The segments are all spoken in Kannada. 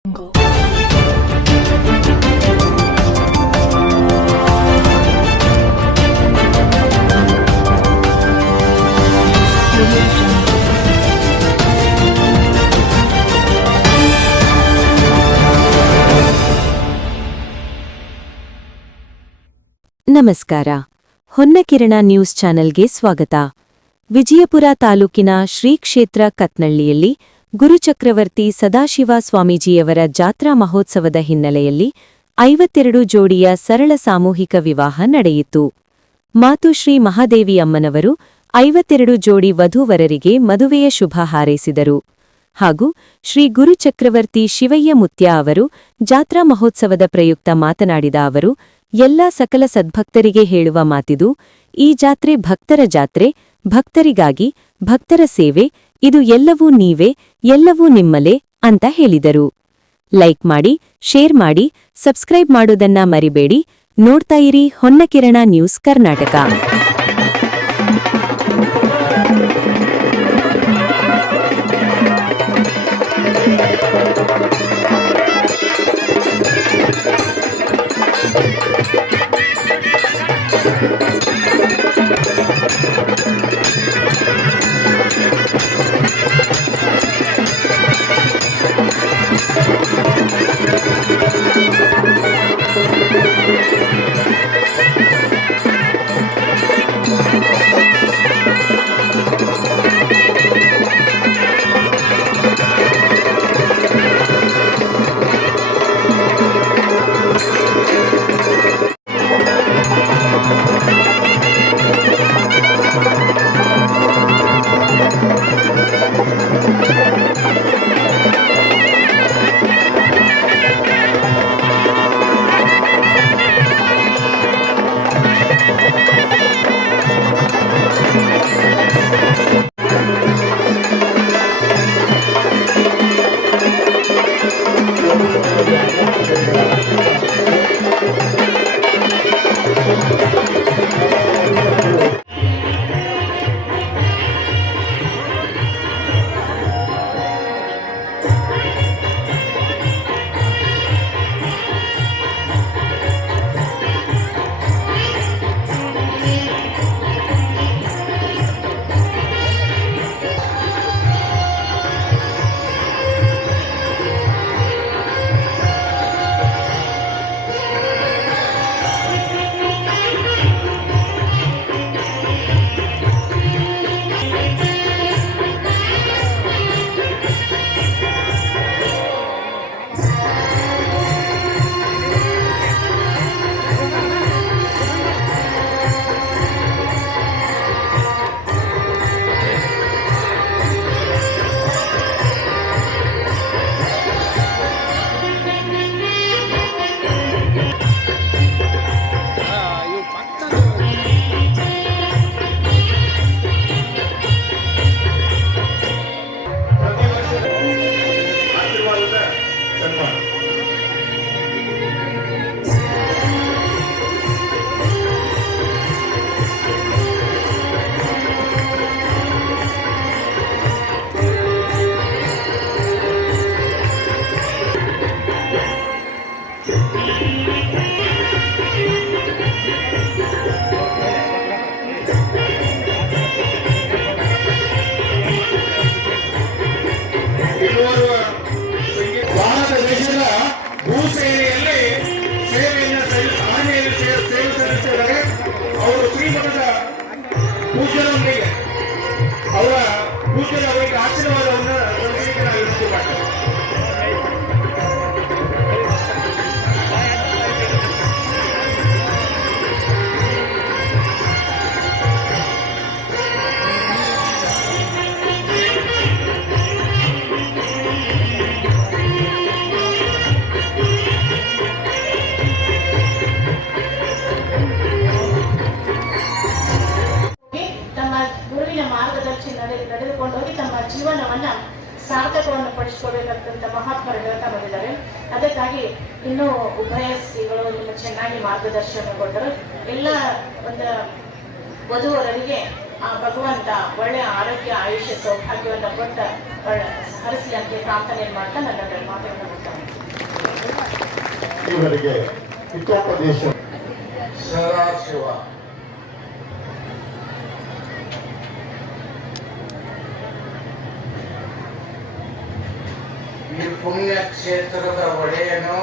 ನಮಸ್ಕಾರ. ಹೊನ್ನಕಿರಣ ನ್ಯೂಸ್ ಚಾನೆಲ್ಗೆ ಸ್ವಾಗತ. ವಿಜಯಪುರ ತಾಲೂಕಿನ ಶ್ರೀ ಕ್ಷೇತ್ರ ಕತ್ನಳ್ಳಿಯಲ್ಲಿ ಗುರುಚಕ್ರವರ್ತಿ ಸದಾಶಿವ ಸ್ವಾಮೀಜಿಯವರ ಜಾತ್ರಾ ಮಹೋತ್ಸವದ ಹಿನ್ನೆಲೆಯಲ್ಲಿ 52 ಜೋಡಿಯ ಸರಳ ಸಾಮೂಹಿಕ ವಿವಾಹ ನಡೆಯಿತು. ಮಾತುಶ್ರೀ ಮಹಾದೇವಿ ಅಮ್ಮನವರು 52 ಜೋಡಿ ವಧೂವರರಿಗೆ ಮದುವೆಯ ಶುಭ ಹಾರೈಸಿದರು. ಹಾಗೂ ಶ್ರೀ ಗುರುಚಕ್ರವರ್ತಿ ಶಿವಯ್ಯ ಮುತ್ಯ ಅವರು ಜಾತ್ರಾ ಮಹೋತ್ಸವದ ಪ್ರಯುಕ್ತ ಮಾತನಾಡಿದ ಅವರು, ಎಲ್ಲ ಸಕಲ ಸದ್ಭಕ್ತರಿಗೆ ಹೇಳುವ ಮಾತಿದು, ಈ ಜಾತ್ರೆ ಭಕ್ತರ ಜಾತ್ರೆ, ಭಕ್ತರಿಗಾಗಿ, ಭಕ್ತರ ಸೇವೆ, ಇದು ಎಲ್ಲವೂ ನೀವೇ, ಎಲ್ಲವೂ ನಿಮ್ಮಲೇ ಅಂತ ಹೇಳಿದರು. ಲೈಕ್ ಮಾಡಿ, ಶೇರ್ ಮಾಡಿ, ಸಬ್ಸ್ಕ್ರೈಬ್ ಮಾಡೋದನ್ನ ಮರಿಬೇಡಿ. ನೋಡ್ತಾ ಇರಿ ಹೊನ್ನಕಿರಣ ನ್ಯೂಸ್ ಕರ್ನಾಟಕ. ಅವರ ಪೂಜ್ಯರ ಅವರಿಗೆ ಆಶೀರ್ವಾದವನ್ನು ನಾವು ಇರಿಸಿಕೊಳ್ಳೋಣ. ನಡೆದುಕೊಂಡು ಹೋಗಿ ತಮ್ಮ ಜೀವನವನ್ನ ಸಾರ್ಥಕವನ್ನು ಪಡಿಸಿಕೊಳ್ಳಬೇಕಂತ ಮಹಾತ್ಮರು ಹೇಳ್ತಾ ಬಂದಿದ್ದಾರೆ. ಅದಕ್ಕಾಗಿ ಇನ್ನೂ ಉಭಯ ಶ್ರೀಗಳು ನಿಮ್ಮ ಚೆನ್ನಾಗಿ ಮಾರ್ಗದರ್ಶನ ಕೊಟ್ಟರು. ಎಲ್ಲ ಒಂದು ವಧುವರರಿಗೆ ಆ ಭಗವಂತ ಒಳ್ಳೆಯ ಆರೋಗ್ಯ, ಆಯುಷ್ಯ, ಸೌಭಾಗ್ಯವನ್ನು ಕೊಟ್ಟ ಹರಿಸಿ ಅಂತ ಪ್ರಾರ್ಥನೆ ಮಾಡ್ತಾ ನನ್ನ ಮಾತನ್ನು ಮುಗಿಸ್ತಾನೆ. ಇವರಿಗೆ ಹಿತೋಪದೇಶ. ಸದಾಶಿವ ಈ ಪುಣ್ಯ ಕ್ಷೇತ್ರದ ಒಡೆಯನು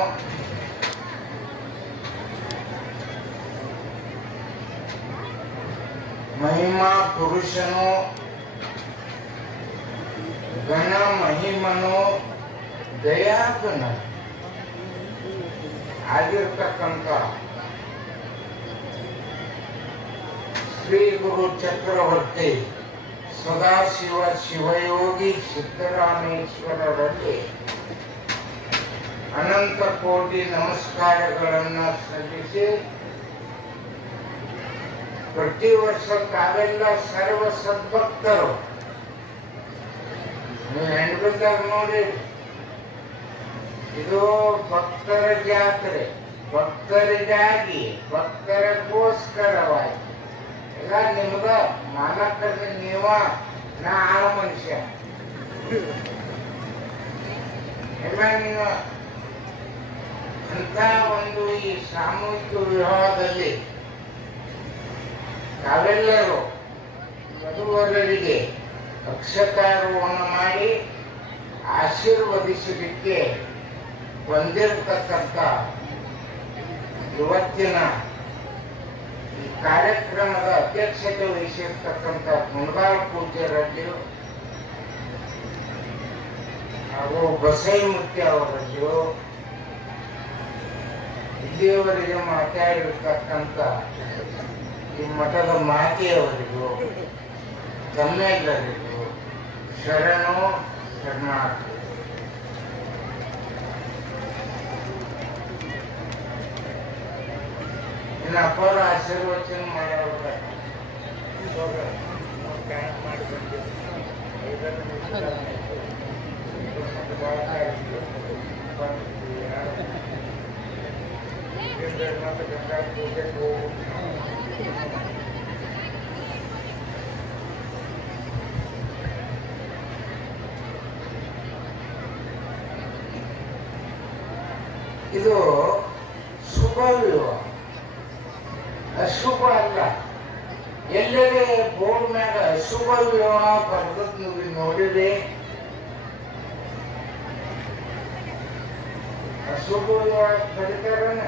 ಮಹಿಮಾ ಪುರುಷನು ಗಣ ಮಹಿಮನು ದಯಾಕನ ಆಗಿರ್ತಕ್ಕಂಥ ಶ್ರೀ ಗುರು ಚಕ್ರವರ್ತಿ ಸದಾಶಿವ ಶಿವಯೋಗಿ ಸಿದ್ದರಾಮೇಶ್ವರರಲ್ಲಿ ಅನಂತ ಕೋಟಿ ನಮಸ್ಕಾರಗಳನ್ನು ಸಲ್ಲಿಸಿ ಪ್ರತಿ ವರ್ಷ ತಾವೆಲ್ಲ ಸರ್ವ ಸದ್ಭಕ್ತರು ನೀವು ಹೆಣ್ಬಿಟ್ಟಾಗ ನೋಡಿ, ಇದು ಭಕ್ತರ ಜಾತ್ರೆ, ಭಕ್ತರಿಗಾಗಿ ಭಕ್ತರಿಗೋಸ್ಕರವಾಗಿ ಎಲ್ಲ ನಿಮ್ಗ ಮಾಲಕರ ನೀವ, ನಾ ಆಳ ಮನುಷ್ಯ ಎಲ್ಲ ನೀವು ಅಂತ ಒಂದು ಈ ಸಾಮೂಹಿಕ ವಿವಾಹದಲ್ಲಿ ತಾವೆಲ್ಲರೂ ವಧುವರರಿಗೆ ಅಕ್ಷತಾರೋಹಣ ಮಾಡಿ ಆಶೀರ್ವದಿಸಲಿಕ್ಕೆ ಬಂದಿರತಕ್ಕಂಥ ಇವತ್ತಿನ ಈ ಕಾರ್ಯಕ್ರಮದ ಅಧ್ಯಕ್ಷತೆ ವಹಿಸಿರ್ತಕ್ಕಂಥ ಗುಣಗಾಳ ಪೂಜ್ಯರಲ್ಲಿಯೂ ಹಾಗೂ ಬಸೈಮೂರ್ತಿ ಅವರಲ್ಲಿಯೂ ಇಲ್ಲಿಯವರೆಗೆ ಮಾತಾಡಿರ್ತಕ್ಕಂಥ ಈ ಮಠದ ಮಾತೆಯವರಿಗೂ ತಮ್ಮೆಲ್ಲರಿಗೂ ಶರಣು ಶರಣಾರ್ಥಿ. ಇನ್ನು ಅಪ್ಪರ ಆಶೀರ್ವಚನ ಮಾಡೋದ ಮಾಡಿ ಇದು ಶುಭ ವಿವಾಹ, ಅಶುಭ ಅಲ್ಲ. ಎಲ್ಲೆಡೆ ಬೋರ್ಡ್ ಮ್ಯಾಗ ಅಶುಭ ವಿವಾಹ ಬರ್ದದ್ ನೀವು ನೋಡಿರಿ. ಅಶುಭ ವಿವಾಹ ಕರೀತಾರನ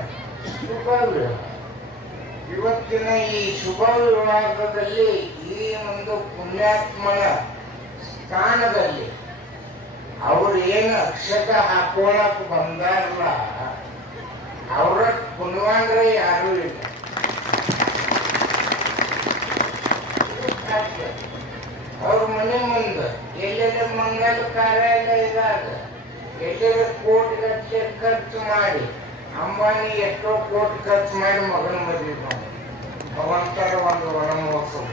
ಶುಭ ವಿವಾಹ. ಇವತ್ತಿನ ಈ ಶುಭ ವಿವಾಹದಲ್ಲಿ ಈ ಒಂದು ಪುಣ್ಯಾತ್ಮನ ಸ್ಥಾನದಲ್ಲಿ ಅವ್ರು ಏನು ಅಕ್ಷತ ಹಾಕೋಳಕ್ ಬಂದಾರಲ್ಲ, ಅವ್ರ ಪುಣ್ಯವಾನ್ರೆ ಯಾರು ಇಲ್ಲ. ಅವ್ರ ಮನೆ ಮುಂದೆ ಎಲ್ಲೆಲ್ಲ ಮಂಗಲ ಕಾರ್ಯಾಲಯ ಇದಾಗ ಎಲ್ಲೆಲ್ಲ ಕೋಟಿಗಟ್ಟಲೆ ಖರ್ಚು ಮಾಡಿ, ಅಂಬಾನಿ ಎಷ್ಟೋ ಕೋಟಿ ಖರ್ಚು ಮಾಡಿ ಮಗನ ಮದುವೆ ಮಾಡಿ ಅವಂತರ ಒಂದು ವನ ಮಹೋತ್ಸವ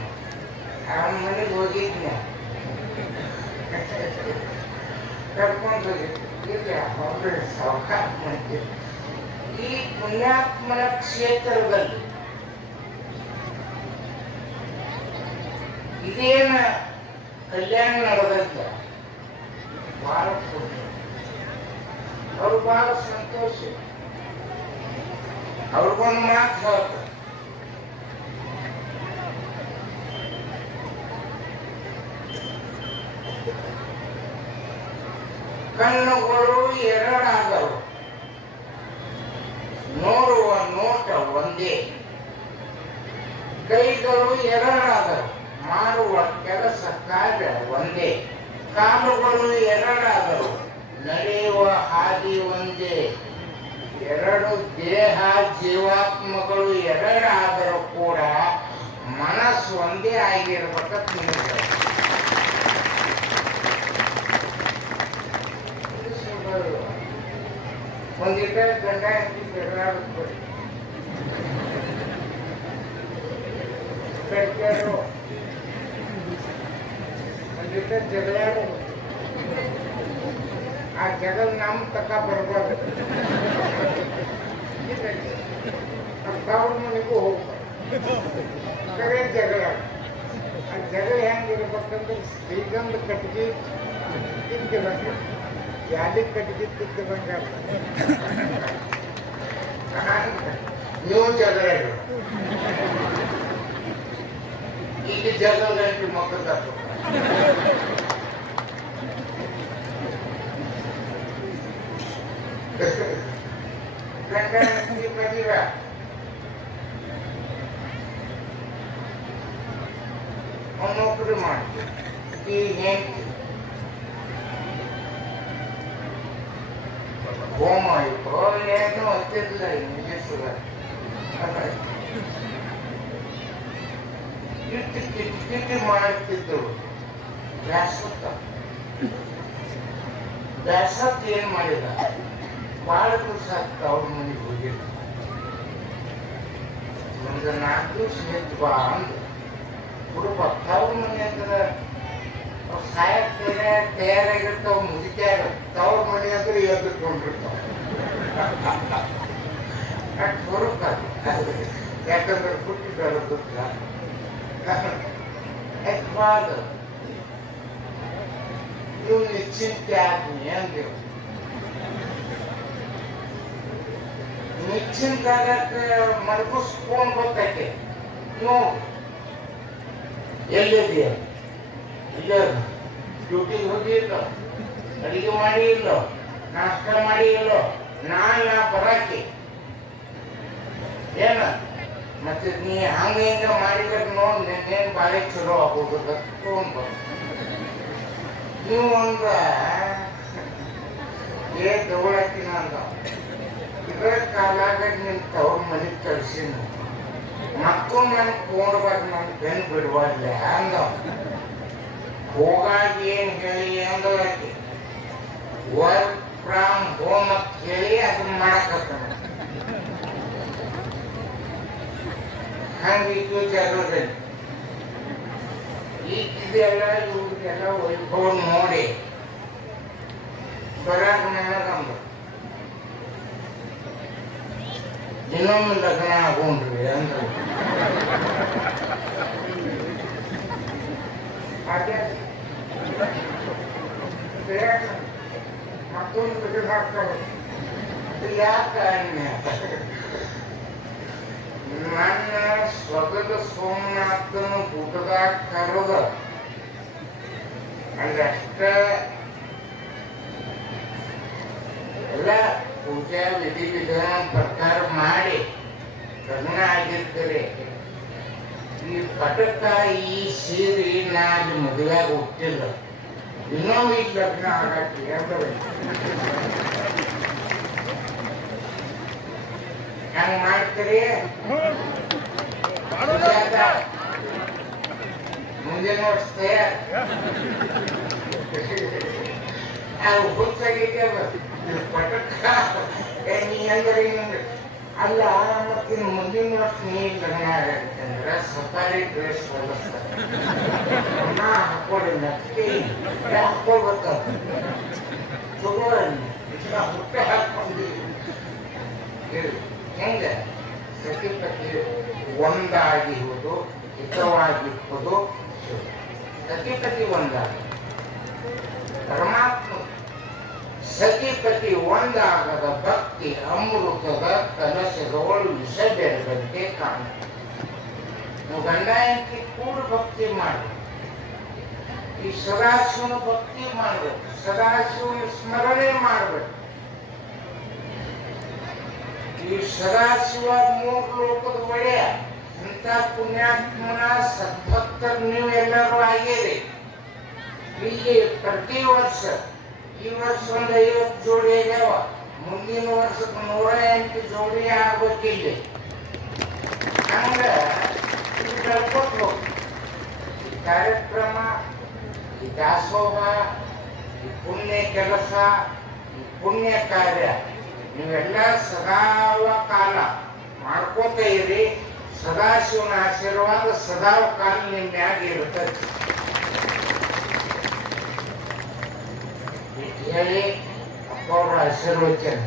ಅವನ ಮನೆಗೆ ಹೋಗಿದ್ನ ಕರ್ಕೊಂಡು ಹೋಗಿದ್ದೆ. ಸಾವಕಾಶ ಮಾಡ್ತೀವಿ. ಈ ಪುಣ್ಯಾತ್ಮನ ಕ್ಷೇತ್ರದಲ್ಲಿ ಇದೇನ ಕಲ್ಯಾಣ ನಡೆದೈತ ಬಹಳ ಖುಷಿ, ಅವ್ರು ಬಹಳ ಸಂತೋಷ. ಅವ್ರಿಗೊಂದು ಮಾತು ಹೇಳ್ತಾರೆ, ಕಣ್ಣುಗಳು ಎರಡಾದವು, ನೋಡುವ ನೋಟ ಒಂದೇ. ಕೈಗಳು ಎರಡಾದವು, ಮಾಡುವ ಕೆಲಸ ಕಾರ್ಯ ಒಂದೇ. ಕಾಲುಗಳು ಎರಡಾದವು, ನಡೆಯುವ ಹಾದಿ ಒಂದೇ. ಎರಡು ದೇಹ ಜೀವಾತ್ಮಗಳು ಎರಡಾದರೂ ಕೂಡ ಮನಸ್ಸು ಒಂದೇ ಆಗಿರ್ಬೇಕಂತ ತಿಳಿತಾರೆ. ಒಂದಿಟ ಗಂಡ ಹೆಂಡತಿ ಜಗಳಾಡ್ತಾರೆ, ಒಂದಿಟ ಜಗಳಾಡು. ಆ ಜಗಳ ನಮ್ ತಕ ಬರ್ಬಾರ್ದು, ಅವ್ರ ಮನೆಗೂ ಹೋಗ್ಬಾರ್ದು. ಕರೆ ಜಗಳ, ಆ ಜಗಳ ಹೆಂಗಿರ್ಬೇಕಂದ್ರೆ ಶ್ರೀಗಂಧ ಕಟ್ಗಿ ತಿಂತಿದಂಗೆ, ಯಾದಿ ಕಟ್ಗಿ ತಿಂತಿದಂಗ ನೀವು ಜಗಳ ಈಗ ಜಗಳ ಮಕ್ಕಳ ಮದುವೆ ನೌಕರಿ ಮಾಡ್ತೀವಿ ಈಗ ಹೆಂಡ್ತಿ ಹೋಮ ಆಯಿತು ಏನೂ ಹತ್ತಿರಲಿಲ್ಲ ಇಂಗ್ಲೀಷ್ ಇಟ್ಟು ಕಿಟ್ಟಿ ಮಾಡ್ತಿದ್ದವು ಬ್ಯಾಸತ್ ಏನ್ ಮಾಡಿದ ಭಾಳ ದಿವಸ ಆಗ್ತ ಅವ್ರ ಮನೆಗೆ ಹೋಗಿಲ್ಲ ಒಂದು 4 ದಿವಸ ನಿಂತು ಬಾ ಅಂದ ಹುಡುಗ ತವ್ರ ಮನೆ ಅಂದ್ರೆ ಅವ್ರು ಸಾಯಕ್ಕೆ ತಯಾರಾಗಿರ್ತಾವ ಮುಗಿತಾರ ತವ್ರ ಮನೆ ಅಂದ್ರೆ ಎದ್ದುಕೊಂಡಿರ್ತಾವ ಅಷ್ಟು ಹುಡುಕ ಯಾಕಂದ್ರೆ ಹುಟ್ಟಿದ್ದಾರೆ ದುಃಖ ಯಾಕಬಾರ್ದು ನೀವು ನಿಶ್ಚಿಂತೆ ಆಗ್ನಿ ಅಂದೇವು ನಿಶ್ಚಿಂತ ಆಗಕ್ಕೆ ಮಡಗಿಸ್ಕೊಂಡು ಗೊತ್ತೈತೆ ನೀವು ಎಲ್ಲಿದೆಯಾ ಇಲ್ಲ ಡ್ಯೂಟಿಗೆ ಹೋಗಿ ಇಲ್ಲ ಅಡಿಗೆ ಮಾಡಿ ಇಲ್ಲ ನಾಷ್ಟ ಮಾಡಿ ಇಲ್ಲ ನಾ ಬರಾಕಿ ಏನ ಮತ್ತೆ ನೀ ಹಂಗ ಹಿಂಗ ಮಾಡಿದ್ರೆ ನೋಡಿ ನಿನ್ನೇನು ಬಾಳೆ ಚಲೋ ಆಗೋದು ತಗೊಂಡು ನೀವು ಒಂದು ತಗೊಳಕಿನ ಅಂದ ಇದರ ಕಾಲಾಗ ನಿನ್ ತವ್ರ ಮನೆಗೆ ಕಳ್ಸಿನ ಮಕ್ಕಳು ನನ್ ಕೊಂಡ್ಬಾರ್ದು ನನ್ ಬೆನ್ ಬಿಡ್ಬಾರ್ಲೆ ಅಂದ ಹೋಗಾಗಿ ಏನ್ ಹೇಳಿ ಅಂದಕ್ಕೆ ವರ್ಕ್ ಫ್ರಮ್ ಹೋಮ್ ಅಂತ ಹೇಳಿ ಅದನ್ನ ಮಾಡಕತ್ತ ಹಂಗಿದ್ದು ಜಗದಲ್ಲಿ ಈಗಿದೆಲ್ಲ ಇವ್ರಿಗೆಲ್ಲ ವೈಭವ ನೋಡಿ ಬರಾಕ ನನಗಂದು ಇನ್ನೊಮ್ಮೆ ಲಗ್ನ ಆಗೋಣ್ರಿ ಅಂದ್ರೆ ಮತ್ತೊಂದು ಬಗ್ಗೆ ಮಾಡ್ತಾರೆ ಯಾಕೆ ನನ್ನ ಸ್ವಗತ ಸೋಮನಾಥನ ಗುಡ್ಡದಾಗ ಕರೆದ ಅಲ್ಲಷ್ಟ ಎಲ್ಲ ಪೂಜಾ ವಿಧಿ ವಿಧಾನ ಪ್ರಕಾರ ಮಾಡಿ ಲಗ್ನ ಆಗಿರ್ತಾರೆ ಈ ಪಟಕ ಈ ಸೀರೆ ನಾ ಅಲ್ಲಿ ಮದುವೆಯಾಗ ಹುಟ್ಟಿಲ್ಲ ಇನ್ನೂ ಈಗ ಲಗ್ನ ಆಗಕ್ಕೆ ಅಂದ್ರೆ ಹಂಗ ಮಾಡ್ತೀರಿ ಮುಂದಿನ ವರ್ಷ ಅದು ಹುಚ್ಚಾಗೈತೆ ಪಟಕ ನೀ ಅಂದ್ರೆ ಅಲ್ಲ ಮತ್ತಿನ್ ಮುಂದಿನ ವರ್ಷ ನೀ ಲಗ್ನ ಆಗತ್ತಂದ್ರೆ ಸಫಾರಿ ಡ್ರೆಸ್ ಹೊಲಿಸ್ತಾರೆ ನಾ ಹಾಕೊಂಡಿಲ್ಲ ಹಾಕೊಳ್ಬೇಕಾಗ ಚಲೋ ಹುಟ್ಟ ಹಾಕೊಂಡಿವಿ ಹೆಂಗ ಸತಿಪತಿ ಒಂದಾಗಿರುವುದು ಹಿತವಾಗಿರುವುದು ಸತಿಪತಿ ಒಂದಾಗಿ ಪರಮಾತ್ಮ ಸತಿಪತಿ ಒಂದಾಗದ ಭಕ್ತಿ ಅಮೃತದ ಕಲಶದವಳು ವಿಷ ಬೆಳೆದಂತೆ ಕಾಣುತ್ತೆ ನೀವು ಗಂಡ ಹೆಂಡತಿ ಕೂಡ ಭಕ್ತಿ ಮಾಡಿ ಈ ಸದಾಶಿವನ ಭಕ್ತಿ ಮಾಡಬೇಕು ಸದಾಶಿವನ ಸ್ಮರಣೆ ಮಾಡಬೇಕು ಈ ಸದಾಶಿವ 3 ಲೋಕದ ಒಡೆಯ ಇಂಥ ಪುಣ್ಯಾತ್ಮನ ಸದ್ಭಕ್ತರು ನೀವು ಎಲ್ಲರೂ ಆಗಿರಿ ಇಲ್ಲಿ ಪ್ರತಿ ವರ್ಷ ಈ ವರ್ಷ ಒಂದು 50 ಜೋಡಿ ಆಗ್ಯಾವ ಮುಂದಿನ ವರ್ಷಕ್ಕೆ 108 ಜೋಡಿ ಆಗ್ಬೇಕಿಲ್ಲಿ ಹಂಗ ಹೇಳ್ಕೊಟ್ಟು ಈ ಕಾರ್ಯಕ್ರಮ ಈ ದಾಸೋಹ ಈ ಪುಣ್ಯ ಕೆಲಸ ಈ ಪುಣ್ಯ ಕಾರ್ಯ ನೀವೆಲ್ಲ ಸದಾವ ಕಾಲ ಮಾಡ್ಕೋತ ಇರಿ ಸದಾಶಿವನ ಆಶೀರ್ವಾದ ಸದಾವ ಕಾಲ ನಿಮ್ಮ ಮ್ಯಾಗ ಇರ್ತದೆ ಹೇಳಿ ಅಪ್ಪ ಅವ್ರ ಆಶೀರ್ವಚನ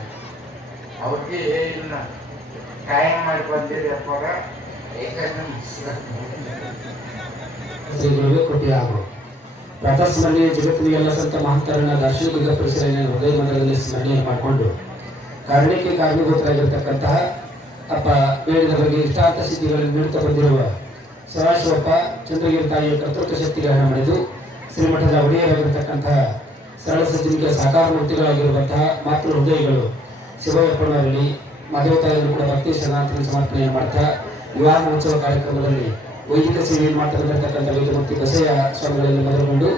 ಅವ್ರಿಗೆ ಹೇಳಿಲ್ಲ ಟೈಮ್ ಮಾಡಿ ಬಂದಿರಿ ಅಪ್ಪ ಅವ್ರ ಕೊಟ್ಟಿಯಾಗರು ಪ್ರಾತಃಸ್ಮರಣೆಯ ಜಗತ್ತಿನ ಎಲ್ಲ ಸಂತ ಮಹಂತರನ್ನ ದಾರ್ಶನಿಕ ಪರಿಸರ ಹೃದಯ ಮಂಡಲದಲ್ಲಿ ಸ್ಮರಣೆ ಮಾಡಿಕೊಂಡು ಕಾರಣಕ್ಕೆ ಕಾರಣಭೂತರಾಗಿರ್ತಕ್ಕಂತಹ ಅಪ್ಪ ಬೇಡಿದ ಬಗ್ಗೆ ಇಷ್ಟಾರ್ಥ ಸಿದ್ಧಿಗಳನ್ನು ನೀಡುತ್ತಾ ಬಂದಿರುವ ಸದಾಶಿವಪ್ಪ ಚಂದ್ರಗಿರಿ ತಾಯಿಯ ಕರ್ತೃತ್ವ ಶಕ್ತಿಗಳನ್ನು ಮಣಿದು ಶ್ರೀಮಠದ ಒಡೆಯರಾಗಿರ್ತಕ್ಕಂತಹ ಸರಳ ಸಜ್ಜನಿಗೆ ಸಾಕಾರ ಮೂರ್ತಿಗಳಾಗಿರುವಂತಹ ಮಾತೃ ಹೃದಯಗಳು ಶಿವಯ್ಯಪ್ಪನವರಲ್ಲಿ ಮಾಧವತಾಯಿಯನ್ನು ಕೂಡ ಭಕ್ತಿ ಶರಣಾರ್ಥಿ ಸಮರ್ಪಣೆಯನ್ನು ಮಾಡ್ತಾ ವಿವಾಹ ಮಹೋತ್ಸವ ಕಾರ್ಯಕ್ರಮದಲ್ಲಿ ವೈದಿಕ ಸೇವೆಯನ್ನು ಮಾಡ್ತಾ ಬಂದಿರತಕ್ಕಂಥ ವೇದಮೂರ್ತಿ ಬಸಯ್ಯ ಸ್ವಾಮಿಗಳಲ್ಲಿ ಮೊದಲುಗೊಂಡು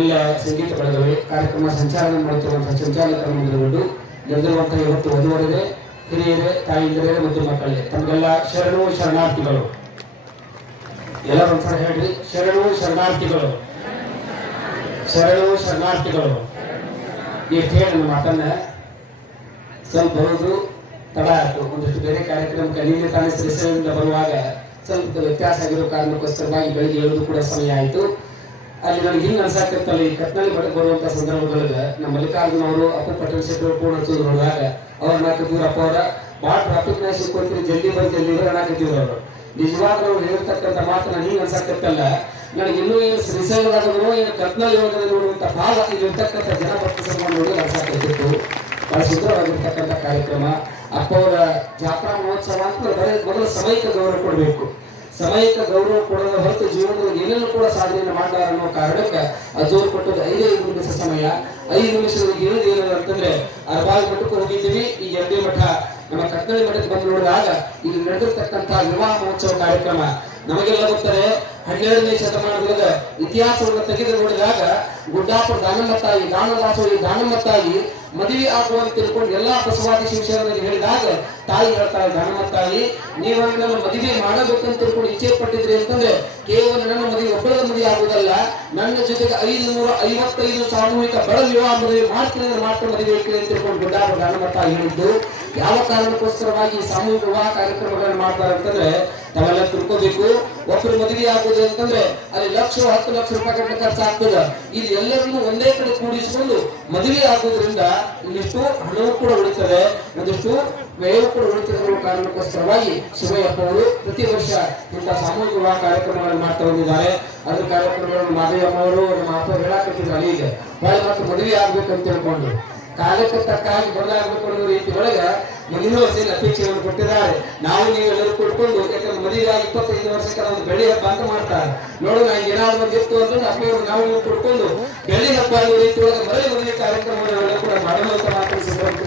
ಎಲ್ಲ ಸಂಗೀತ ಬಳಗವೇ ಕಾರ್ಯಕ್ರಮ ಸಂಚಾಲನೆ ಮಾಡುತ್ತಿರುವಂತಹ ಸಂಚಾಲಕರನ್ನು ಮೊದಲುಗೊಂಡು ನೆರೆದಿರುವಂತಹ ಇವತ್ತು ವಧುವರರೇ ಹಿರಿಯರೇ ತಾಯಿಂದರೇ ಮತ್ತು ಮಕ್ಕಳೇ ತಮಗೆಲ್ಲ ಶರಣು ಶರಣಾರ್ಥಿಗಳು. ಎಲ್ಲರೂ ಒಂದ್ಸಲ ಹೇಳ್ರಿ, ಶರಣು ಶರಣಾರ್ಥಿಗಳು, ಶರಣು ಶರಣಾರ್ಥಿಗಳು. ಎಷ್ಟು ಹೇಳಿ ನನ್ನ ಮಾತನ್ನ ಸ್ವಲ್ಪ ಬರೋದು ತಡ ಆಯ್ತು. ಒಂದಷ್ಟು ಬೇರೆ ಕಾರ್ಯಕ್ರಮಕ್ಕೆ ನಿನ್ನೆ ತಾನೇ ಶ್ರೀಶೈಲದಿಂದ ಬರುವಾಗ ಸ್ವಲ್ಪ ವ್ಯತ್ಯಾಸ ಆಗಿರೋ ಕಾರಣಕ್ಕೋಸ್ಕರವಾಗಿ ಬೆಳಿಗ್ಗೆ ಹೇಳೋದು ಕೂಡ ಸಮಯ ಆಯಿತು. ಅಲ್ಲಿ ನನಗೆ ಹಿಂಗೆ ಅನ್ಸಾಕತ್ತಲ್ಲ, ಈ ಕತ್ನಳ್ಳಿ ಮಠಕ್ಕೆ ಬರುವಂತ ಸಂದರ್ಭದೊಳಗೆ ನಮ್ಮ ಮಲ್ಲಿಕಾರ್ಜುನ ಅವರು ಅಪ್ಪು ಪಟೇಲ್ ಶೆಟ್ಟಿ ಪೂರ್ಣ ನೋಡಿದಾಗ ಅವ್ರು ನಾಲ್ಕಿದ್ರು ಅಪ್ಪ ಅವರ ಭಾಳ ಟ್ರಾಫಿಕ್ ನ ಸಿಕ್ಕೊಂತೀರಿ ಜಲ್ದಿ ಬಂದು ಜಲ್ದಿ ನಾಲ್ಕಿದ್ರು ಅವರು. ನಿಜವಾಗ್ಲೂ ಅವ್ರು ಹೇಳ್ತಕ್ಕಂಥ ಮಾತನ್ನ ಹಿಂಗೆ ಅನ್ಸಾಕತ್ತಲ್ಲ, ನನಗೆ ಇನ್ನೂ ಏನು ಶ್ರೀಶೈಲದಾಗನೋ ಏನು ಕತ್ನಳ್ಳಿ ಒಳಗಡೆ ನೋಡುವಂತ ಭಾಗ ಇಲ್ಲಿರ್ತಕ್ಕಂಥ ಜನಭಕ್ತಿ ಸನ್ಮಾನ ನೋಡಿ ಅನ್ಸಾಕತ್ತಿತ್ತು. ಬಹಳ ಸುಂದರವಾಗಿರ್ತಕ್ಕಂಥ ಕಾರ್ಯಕ್ರಮ. ಅಪ್ಪ ಅವರ ಜಾತ್ರಾ ಮಹೋತ್ಸವ ಅಂತ ಬರೀ ಮೊದಲು ಸಮಯಕ್ಕೆ ಗೌರವ ಕೊಡಬೇಕು. ಸಮಯಕ್ಕೆ ಗೌರವ ಕೊಡೋದ ಹೊರತು ಜೀವನದಲ್ಲಿ ಏನೇನು ಕೂಡ ಸಾಧನೆಯನ್ನು ಮಾಡಲಾರ ಅನ್ನೋ ಕಾರಣಕ್ಕೆ ಅಜೋರು ಕೊಟ್ಟದ್ದು 5 ನಿಮಿಷ ಸಮಯ. 5 ನಿಮಿಷಗಳಿಗೆ ಇಳಿದು ಏನಿಲ್ಲ ಅಂತಂದ್ರೆ ಅರಬಾವಿ ಮಠಕ್ಕೆ ಹೋಗಿದ್ದೀವಿ. ಈ ಎರಡೇ ಮಠ ನಮ್ಮ ಕತ್ತಳ್ಳಿ ಮಠಕ್ಕೆ ಬಂದು ನೋಡಿದಾಗ ಇಲ್ಲಿ ನಡೆದಿರ್ತಕ್ಕಂತಹ ವಿವಾಹ ಮಹೋತ್ಸವ ಕಾರ್ಯಕ್ರಮ ನಮಗೆಲ್ಲ ಗೊತ್ತಾರೆ. 12ನೇ ಶತಮಾನದೊಳಗ ಇತಿಹಾಸವನ್ನು ತೆಗೆದು ನೋಡಿದಾಗ ಗುಡ್ಡಾಪುರ ದಾನಮ್ಮ ತಾಯಿ, ದಾನದಾಸೋಹಿ ದಾನಮ್ಮ ತಾಯಿ ಮದುವೆ ಆಗುವಂತ ತಿಳ್ಕೊಂಡು ಎಲ್ಲಾ ಬಸವಾದಿ ಶಿವಶರಣರಿಗೆ ಹೇಳಿದಾಗ ತಾಯಿ ಹೇಳ್ತಾಳೆ, ದಾನಮ್ಮ ತಾಯಿ ನೀವು ನನ್ನ ಮದುವೆ ಮಾಡಬೇಕಂತ ತಿಳ್ಕೊಂಡು ಇಚ್ಛೆ ಪಟ್ಟಿದ್ರಿ ಅಂತಂದ್ರೆ ಕೇವಲ ನನ್ನ ಮದುವೆ ಒಬ್ಬಳ ಮದುವೆ ಆಗುವುದಲ್ಲ, ನನ್ನ ಜೊತೆಗೆ 555 ಸಾಮೂಹಿಕ ಬಡ ವಿವಾಹ ಮದುವೆ ಮಾಡ್ತೀನಿ ಅಂದ್ರೆ ಮಾತ್ರ ಮದುವೆ ಇರ್ತೀನಿ ಅಂತ ತಿಳ್ಕೊಂಡು ಗುಡ್ಡಾಪುರ ದಾನಮ್ಮ ತಾಯಿ ಹೇಳಿದ್ದು. ಯಾವ ಕಾರಣಕ್ಕೋಸ್ಕರವಾಗಿ ಸಾಮೂಹಿಕ ವಿವಾಹ ಕಾರ್ಯಕ್ರಮಗಳನ್ನು ಮಾಡ್ತಾರೆ ಅಂತಂದ್ರೆ ನಾವೆಲ್ಲ ತಿಳ್ಕೋಬೇಕು. ಒಬ್ಬರು ಮದುವೆ ಆಗುವುದು ಅಂತಂದ್ರೆ ಅಲ್ಲಿ 10 ಲಕ್ಷ ರೂಪಾಯಿ ಗಂಟೆ ಖರ್ಚಾಗ್ತದ. ಇಲ್ಲಿ ಎಲ್ಲರನ್ನು ಒಂದೇ ಕಡೆ ಕೂಡಿಸಿಕೊಂಡು ಮದುವೆ ಆಗುವುದರಿಂದ ಇಲ್ಲಿಷ್ಟು ಹಣವೂ ಕೂಡ ಉಳಿತದೆ, ಒಂದಿಷ್ಟು ವ್ಯಯವೂ ಕೂಡ ಉಳಿತದೆ ಅನ್ನೋ ಕಾರಣಕ್ಕೋಸ್ಕರವಾಗಿ ಶಿವಯ್ಯಪ್ಪ ಅವರು ಪ್ರತಿ ವರ್ಷ ಇಂತಹ ಸಾಮೂಹಿಕ ವಿವಾಹ ಕಾರ್ಯಕ್ರಮಗಳನ್ನು ಮಾಡ್ತಾ ಬಂದಿದ್ದಾರೆ. ಅದ್ರ ಕಾರ್ಯಕ್ರಮಗಳನ್ನು ಮಾದೇವಮ್ಮ ಅವರು ನಮ್ಮ ಅಪ್ಪ ಹೇಳಾಕತ್ತಿದ್ರು. ಅಲ್ಲಿಗೆ ಹೊಳೆ ಮತ್ತೆ ಮದುವೆ ಆಗ್ಬೇಕಂತ ತಿಳ್ಕೊಂಡು ಕಾಲಕ್ಕೆ ತಕ್ಕ ಹಾಗೆ ಬದಲಾಗಬೇಕು ಅನ್ನೋ ರೀತಿ ಒಳಗೆ ಮುಂದಿನ ವರ್ಷ ಅಪೇಕ್ಷೆಯನ್ನು ಕೊಟ್ಟಿದ್ದಾರೆ. ನಾವು ನೀವೆಲ್ಲರೂ ಕೊಡ್ಕೊಂಡು, ಯಾಕಂದ್ರೆ ಮದುವೆ 25 ವರ್ಷಕ್ಕೆ ಒಂದು ಬೆಳ್ಳಿ ಹಬ್ಬ ಅಂತ ಮಾಡ್ತಾರೆ. ನೋಡೋಣ ಏನಾದ್ರು ಒಂದು ಇತ್ತು ಅಂದ್ರೆ ಅಪ್ಪವರು ನಾವು ನೀವು ಕೊಡ್ಕೊಂಡು ಬೆಳ್ಳಿ ಹಬ್ಬ ಅನ್ನೋ ರೀತಿ ಒಳಗೆ ಮರಳಿ ಮದುವೆ ಕಾರ್ಯಕ್ರಮಗಳೆಲ್ಲ ಕೂಡ ಮಾಡುವಂತ ಮಾತ್ರ ಸಂದರ್ಭ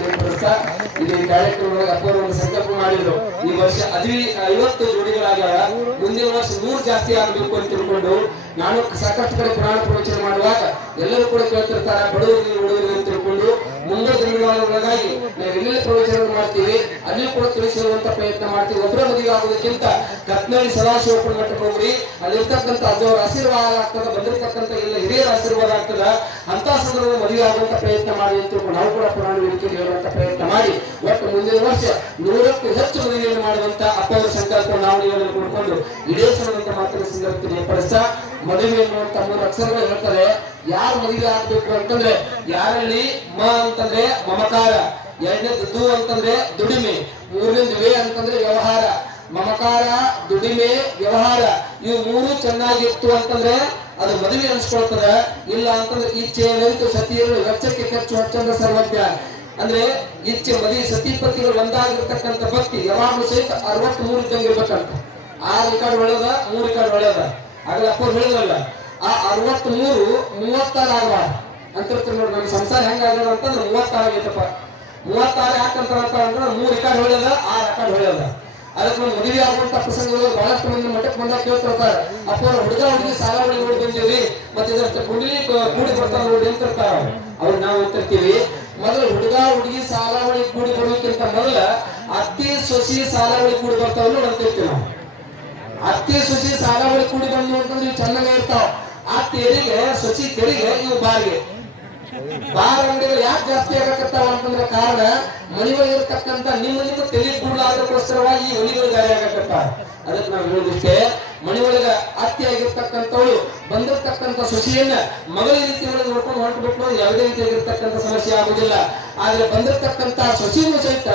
ಇಲ್ಲಿ ಕಾರ್ಯಕ್ರಮದೊಳಗೆ ಅಪ್ಪವರು ಒಂದು ಸಂಕಲ್ಪ ಮಾಡಿದ್ರು. ಈ ವರ್ಷ 50 ಜೋಡಿಗಳಾಗ್ಯಾವ, ಮುಂದಿನ ವರ್ಷ 100 ಜಾಸ್ತಿ ಆಗಬೇಕು ಅಂತ ತಿಳ್ಕೊಂಡು ನಾನು ಸಾಕಷ್ಟು ಕಡೆ ಪುರಾಣ ಪ್ರವಚನ ಮಾಡುವಾಗ ಎಲ್ಲರೂ ಕೂಡ ಕೇಳ್ತಿರ್ತಾರ ಬಡವರಿಗೆ ಹುಡುಗರಿಗೆ ಅಂತ ತಿಳ್ಕೊಂಡು ಮುಂದಿನ ದಿನಗಳೊಳಗಾಗಿ ನಾವು ಎಲ್ಲೆಲ್ಲಿ ಪ್ರವಚನ ಮಾಡ್ತೀವಿ ಅಲ್ಲಿ ಕೂಡ ತಿಳಿಸುವಂತ ಪ್ರಯತ್ನ ಮಾಡ್ತೀವಿ. ಒಬ್ಬರ ಮದುವೆ ಆಗೋದಕ್ಕಿಂತ ಕತ್ನಳ್ಳಿ ಸದಾಶಿವಪ್ಪನ ಮಠಕ್ಕೆ ಹೋಗ್ರಿ, ಅಲ್ಲಿರ್ತಕ್ಕಂಥ ಅಜ್ಜವರ ಆಶೀರ್ವಾದ ಆಗ್ತದ, ಬಂದಿರತಕ್ಕಂಥ ಎಲ್ಲ ಹಿರಿಯರ ಆಶೀರ್ವಾದ ಆಗ್ತದ. ಅಂತ ಸಂದರ್ಭ ಮದುವೆ ಆಗುವಂತ ಪ್ರಯತ್ನ ಮಾಡಿ ಅಂತ ನಾವು ಕೂಡ ಪುರಾಣ ವೇದಿಕೆಯಲ್ಲಿ ಹೇಳುವಂತ ಪ್ರಯತ್ನ ಮಾಡಿ ಒಟ್ಟು ಮುಂದಿನ ವರ್ಷ 100ಕ್ಕೂ ಹೆಚ್ಚು ಮದುವೆಯನ್ನು ಮಾಡುವಂತ ಅಪ್ಪ ಅವರ ಸಂಕಲ್ಪ ನಾವು ನೀವೆಲ್ಲ ಕೊಡ್ಕೊಂಡು ಈಡೇರಿಸುವಂತ ಮಾತಿನ ಸಂದರ್ಭದಲ್ಲಿ ಏರ್ಪಡಿಸ್ತಾ ಮದುವೆ ಎನ್ನುವಂತ 3 ಅಕ್ಷರಗಳು ಹೇಳ್ತಾರೆ. ಯಾರು ಮದುವೆ ಆಗ್ಬೇಕು ಅಂತಂದ್ರೆ ಯಾರಲ್ಲಿ ಮ ಅಂತಂದ್ರೆ ಮಮಕಾರ, ಎರಡನೇದು ದು ಅಂತಂದ್ರೆ ದುಡಿಮೆ, ಮೂರನೇದು ವೇ ಅಂತಂದ್ರೆ ವ್ಯವಹಾರ. ಮಮಕಾರ, ದುಡಿಮೆ, ವ್ಯವಹಾರ ಇವು 3 ಚೆನ್ನಾಗಿತ್ತು ಅಂತಂದ್ರೆ ಅದು ಮದುವೆ ಅನ್ಸ್ಕೊಳ್ತದ. ಇಲ್ಲ ಅಂತಂದ್ರೆ ಇಚ್ಛೆ ನರಿತು ಸತಿಯರು ವೆಚ್ಚಕ್ಕೆ ಖರ್ಚು ಹಚ್ಚಂದ ಸರ್ವಜ್ಞ. ಅಂದ್ರೆ ಇಚ್ಛೆ ಮದುವೆ ಸತಿಪತಿಗಳು ಒಂದಾಗಿರ್ತಕ್ಕಂಥ ಭಕ್ತಿ ಯಾವಾಗಲೂ ಸಹಿತ 63 ಇದ್ದಂಗೆ ಇರ್ಬೇಕಂತ. 6 ರೆಕಾರ್ಡ್ ಒಳ್ಳೆದ, 3 ರೆಕಾರ್ಡ್ ಒಳ್ಳೆದ. ಆಗಲೇ ಅಪ್ಪ ಹೇಳಿದ್ರಲ್ಲ, ಆ 63 36 ಆಗಬಾರ್ದು ಅಂತಿರ್ತಾರೆ ನೋಡಿ. ನಮ್ಮ ಸಂಸಾರ ಹೆಂಗಾಗ್ಯದ ಅಂತಂದ್ರೆ 36 ಆಗೈತಪ್ಪ. 36 ಯಾಕಂತಾರಂತ ಅಂದ್ರೆ 3 ರೆಕಾರ್ಡ್ ಹೊಳ್ಯದ, 6 ರೆಕಾರ್ಡ್ ಹೊಳ್ಯದ. ಅದಕ್ಕೆ ನಾವು ಮದುವೆ ಆಗುವಂತ ಪ್ರಸಂಗಗಳು ಬಹಳಷ್ಟು ಮಂದಿ ಮಠಕ್ಕೆ ಬಂದಾಗ ಕೇಳ್ತಿರ್ತಾರೆ, ಅಪ್ಪ ಹುಡುಗ ಹುಡುಗಿ ಸಾಲ ಹೊಡಿ ನೋಡಿ ಬಂದಿವಿ, ಮತ್ತೆ ಇದಷ್ಟು ಕುಂಡಲಿ ಕೂಡಿ ಬರ್ತಾರ ನೋಡಿ ಅಂತಿರ್ತಾರ. ಅವ್ರು ನಾವು ಅಂತಿರ್ತೀವಿ, ಮೊದಲು ಹುಡುಗ ಹುಡುಗಿ ಸಾಲಾವಳಿ ಕೂಡಿ ಬರೋಕ್ಕಿಂತ ಮೊದಲ ಅತ್ತಿ ಸೊಸಿ ಸಾಲಾವಳಿ ಕೂಡಿ ಬರ್ತಾವ ನೋಡಿ ಅಂತಿರ್ತೀವಿ ನಾವು. ಅತ್ತಿ ಸೊಸಿ ಸಾಲಾವಳಿ ಕೂಡಿ ಬಂದು ಅಂತಂದ್ರೆ ಇವು ಚೆನ್ನಾಗೇ ಇರ್ತಾವ. ಆ ತೆರಿಗೆ ಸೊಸಿ ತೆರಿಗೆ ಇವು ಬಾರಿಗೆ ಬಾರ್ ಅಂಗಡಿಗಳು ಯಾಕೆ ಜಾಸ್ತಿ ಆಗಕತ್ತಾವ ಅಂತಂದ್ರೆ ಕಾರಣ ಮನೆಗಳಿರ್ತಕ್ಕಂಥ ನಿಮ್ಮ ತೆಲಿ ಕೂಡಲಾಗೋಸ್ಕರವಾಗಿ ಈ ಒಲಿಗಳು ಜಾರಿ ಆಗಕತ್ತಾವ. ಅದಕ್ಕೆ ನಾವು ಹೇಳುದಿಷ್ಟೇ, ಮನೆಯೊಳಗ ಅತ್ತಿ ಆಗಿರ್ತಕ್ಕಂಥವಳು ಬಂದಿರ್ತಕ್ಕಂಥ ಸೊಸೆಯನ್ನ ಮಗಳ ರೀತಿ ಒಳಗೆ ನೋಡ್ಕೊಂಡು ಹೊರಟು ಬಿಟ್ಟು ಯಾವುದೇ ರೀತಿಯಾಗಿರ್ತಕ್ಕಂಥ ಸಮಸ್ಯೆ ಆಗುದಿಲ್ಲ. ಆದ್ರೆ ಬಂದಿರ್ತಕ್ಕಂಥ ಸೊಸೆಯೂ ಸಹಿತ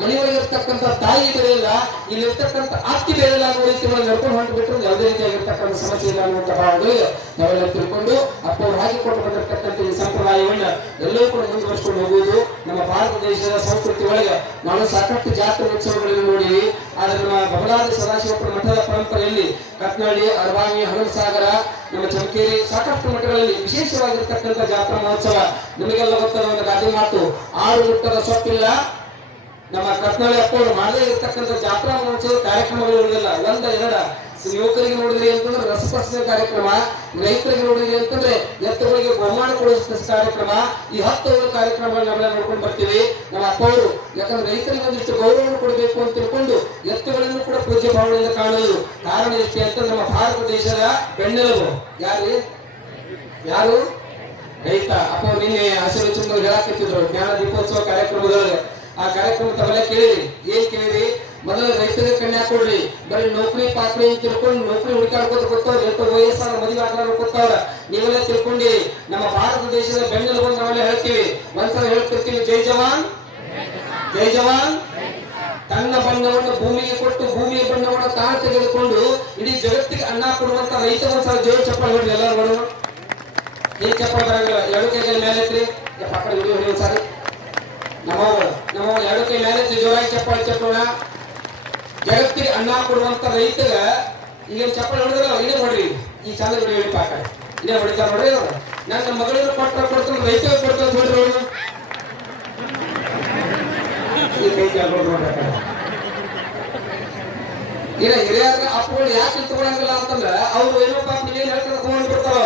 ಮನೆಯೊಳಗಿರ್ತಕ್ಕಂಥ ತಾಯಿ ಬೇರೆಯಿಲ್ಲ, ಇಲ್ಲಿರ್ತಕ್ಕಂಥ ಅತ್ತಿ ಬೇರೆಯಿಲ್ಲ ಅನ್ನೋ ರೀತಿ ಒಳಗೆ ನಡ್ಕೊಂಡು ಹೊಂಟು ಬಿಟ್ಟರೆ ಯಾವುದೇ ರೀತಿಯಾಗಿರ್ತಕ್ಕಂಥ ಸಮಸ್ಯೆ ಇಲ್ಲ ಅನ್ನುವಂಥ ಭಾವಗಳಿಗೆ ನಾವೆಲ್ಲ ತಿಳ್ಕೊಂಡು ಅಪ್ಪ ಅವ್ರು ಹಾಕಿಕೊಟ್ಟು ಬಂದಿರತಕ್ಕಂಥ ಈ ಸಂಪ್ರದಾಯವನ್ನ ಎಲ್ಲವೂ ಕೂಡ ಮುಂದುವರಿಸಿಕೊಂಡು ಹೋಗುವುದು ನಮ್ಮ ಭಾರತ ದೇಶದ ಸಂಸ್ಕೃತಿ ಒಳಗೆ ನಾವು ಸಾಕಷ್ಟು ಜಾತ್ರೆ ಉತ್ಸವಗಳನ್ನು ನೋಡಿವಿ. ಆದ್ರೆ ನಮ್ಮ ಬಬಲಾದಿ ಸದಾಶಿವಪುರ ಮಠದ ಪರಂಪರೆಯಲ್ಲಿ ಕತ್ನಳ್ಳಿ, ಅರಬಾವಿ, ಹನುಮಸಾಗರ, ನಮ್ಮ ಚಮಕೇರಿ ಸಾಕಷ್ಟು ಮಠಗಳಲ್ಲಿ ವಿಶೇಷವಾಗಿರ್ತಕ್ಕಂಥ ಜಾತ್ರಾ ಮಹೋತ್ಸವ. ನಿಮಗೆಲ್ಲ ಗೊತ್ತಾದ ಒಂದು ಗಾದೆ ಮಾತು, 6 ಮುಟ್ಟದ ಸೊಪ್ಪಿಲ್ಲ. ನಮ್ಮ ಕತ್ನಳ್ಳಿ ಅಪ್ಪವರು ಮಾಡದೇ ಇರತಕ್ಕಂಥ ಜಾತ್ರಾ ಮಹೋತ್ಸವ ಕಾರ್ಯಕ್ರಮಗಳು ಇರುವುದಿಲ್ಲ. 1, 2 ಯುವಕರಿಗೆ ನೋಡಿದ್ರಿ ಅಂತಂದ್ರೆ ರಸಪ್ರಶ್ನೆ ಕಾರ್ಯಕ್ರಮ, ರೈತರಿಗೆ ನೋಡಿದ್ರಿ ಅಂತಂದ್ರೆ ಎತ್ತುಗಳಿಗೆ ಬಹುಮಾನ ಕೊಡುವ ಕಾರ್ಯಕ್ರಮ, ಈ 10 ಕಾರ್ಯಕ್ರಮಗಳನ್ನ ನಾವೆಲ್ಲ ನೋಡ್ಕೊಂಡು ಬರ್ತೀವಿ. ನಮ್ಮ ಅಪ್ಪವರು ಯಾಕಂದ್ರೆ ರೈತರಿಗೆ ಒಂದಿಷ್ಟು ಗೌರವವನ್ನು ಕೊಡಬೇಕು ಅಂತ ತಿಳ್ಕೊಂಡು ಎತ್ತುಗಳನ್ನು ಕೂಡ ಪೂಜ್ಯ ಭಾವನೆಯಿಂದ ಕಾಣುವುದು. ಕಾರಣ ಎಷ್ಟೇ ಅಂತ ನಮ್ಮ ಭಾರತ ದೇಶದ ಬೆನ್ನೆಲುಬು ಯಾರು? ರೈತ. ಅಪ್ಪ ನಿನ್ನೆ ಹಸಿರು ಚಂದ್ರ ಹೇಳಾಕಿದ್ರು ಜ್ಞಾನ ದೀಪೋತ್ಸವ ಕಾರ್ಯಕ್ರಮದೊಳಗೆ. ಆ ಕಾರ್ಯಕ್ರಮ ತಮ್ಮೆಲ್ಲ ಕೇಳಿರಿ. ಏನ್ ಕೇಳಿರಿ? ಮೊದಲು ರೈತರಿಗೆ ಕನ್ಯಾ ಕೊಡ್ರಿ, ಬರೀ ನೌಕರಿ ಪಾತ್ರೆ ಅಂತ ತಿಳ್ಕೊಂಡು ನೌಕರಿ ಹುಡುಕಾಡ್ಕೋತ ಗೊತ್ತವ್ರ, ಎಷ್ಟು ವಯಸ್ಸಾದ ಮದುವೆ ಆಗ್ಲಾರ ಗೊತ್ತವ್ರ. ನೀವೆಲ್ಲ ತಿಳ್ಕೊಂಡಿರಿ. ನಮ್ಮ ಭಾರತ ದೇಶದ ಬೆನ್ನೆಲುಬು ನಾವೆಲ್ಲ ಹೇಳ್ತೀವಿ. ಒಂದ್ಸಲ ಹೇಳ್ತಿರ್ತೀವಿ, ಜೈ ಜವಾನ್ ಜೈ ಜವಾನ್. ತನ್ನ ಬಣ್ಣವನ್ನು ಭೂಮಿಗೆ ಕೊಟ್ಟು ಭೂಮಿಯ ಬಣ್ಣವನ್ನು ತಾನು ತೆಗೆದುಕೊಂಡು ಇಡೀ ಜಗತ್ತಿಗೆ ಅನ್ನ ಕೊಡುವಂತ ರೈತ ಒಂದ್ಸಲ ಜೋರು ಚಪ್ಪಾಳೆ ಹೊಡ್ರಿ ಎಲ್ಲರೂ. ಏನ್ ಚಪ್ಪಾಳೆ ಬರಂಗಿಲ್ಲ, 2 ಕೈಗಳ ಮೇಲೆ ಐತ್ರಿ. ಪಕ್ಕದ ವಿಡಿಯೋ ಹೊಡಿ ಒಂದ್ಸಾರಿ. ನಮ್ಮ 2 ಕೈ ಮೇಲೆ ಜೋರಾಗಿ ಚಪ್ಪಾಳೆ ಚಪ್ಪೋಣ. ಜಗತ್ತಿಗೆ ಅನ್ನ ಕೊಡುವಂತ ರೈತಗ ಈಗ ಚಪ್ಪಲ್ ಹೊಡೆದ್ರ ಇದೇ ನೋಡ್ರಿ, ಈ ಚಂದ ವಿಡಿಯೋ ಹೇಳಿ ಪಾಕ ಇದೇ ಹೊಡಿತಾರ ನೋಡ್ರಿ. ಅವ್ರು ನನ್ನ ಮಗಳನ್ನು ಕೊಡ್ತಾನೆ ರೈತಗೆ ಕೊಡ್ತಾನೆ ನೋಡ್ರಿ. ಅವ್ರು ಈ ಕೈ ನೋಡ್ರಿ. ಇಲ್ಲ ಹಿರಿಯರ ಅಪ್ಪಗಳು ಯಾಕೆ ತಗೊಳಂಗಿಲ್ಲ ಅಂತಂದ್ರ ಅವ್ರು ಏನೋ ಪಾಪ ನೀವೇನ್ ಹೇಳ್ತಾರೆ ತಗೊಂಡ್ ಬಿಡ್ತಾರ.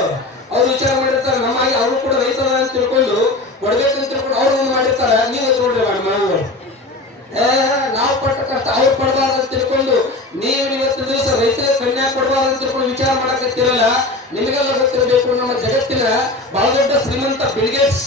ಅವ್ರು ವಿಚಾರ ಮಾಡಿರ್ತಾರೆ, ನಮ್ಮಾಗಿ ಅವರು ಕೂಡ ರೈತ ಅಂತ ತಿಳ್ಕೊಂಡು ಕೊಡ್ಬೇಕಂತ ತಿಳ್ಕೊಂಡು ಅವ್ರು ಮಾಡಿರ್ತಾರ. ನೀವು ನೋಡ್ರಿ ಮನೆಗಳು ನಾವು ಪಟ್ಟ ಕಷ್ಟ ಅವ್ರು ಪಡಬಾರ್ದು ಅಂತ ತಿಳ್ಕೊಂಡು ನೀವು ಇವತ್ತು ದಿವಸ ರೈತರಿಗೆ ಕನ್ಯಾ ಕೊಡಬಾರ್ದು ಅಂತ ತಿಳ್ಕೊಂಡು ವಿಚಾರ ಮಾಡಕತ್ತಿರಲ್ಲ. ನಿಮಗೆಲ್ಲ ಗೊತ್ತಿರಬೇಕು, ನಮ್ಮ ಜಗತ್ತಿನ ಬಹಳ ದೊಡ್ಡ ಶ್ರೀಮಂತ ಬಿಲ್ಗೇಟ್ಸ್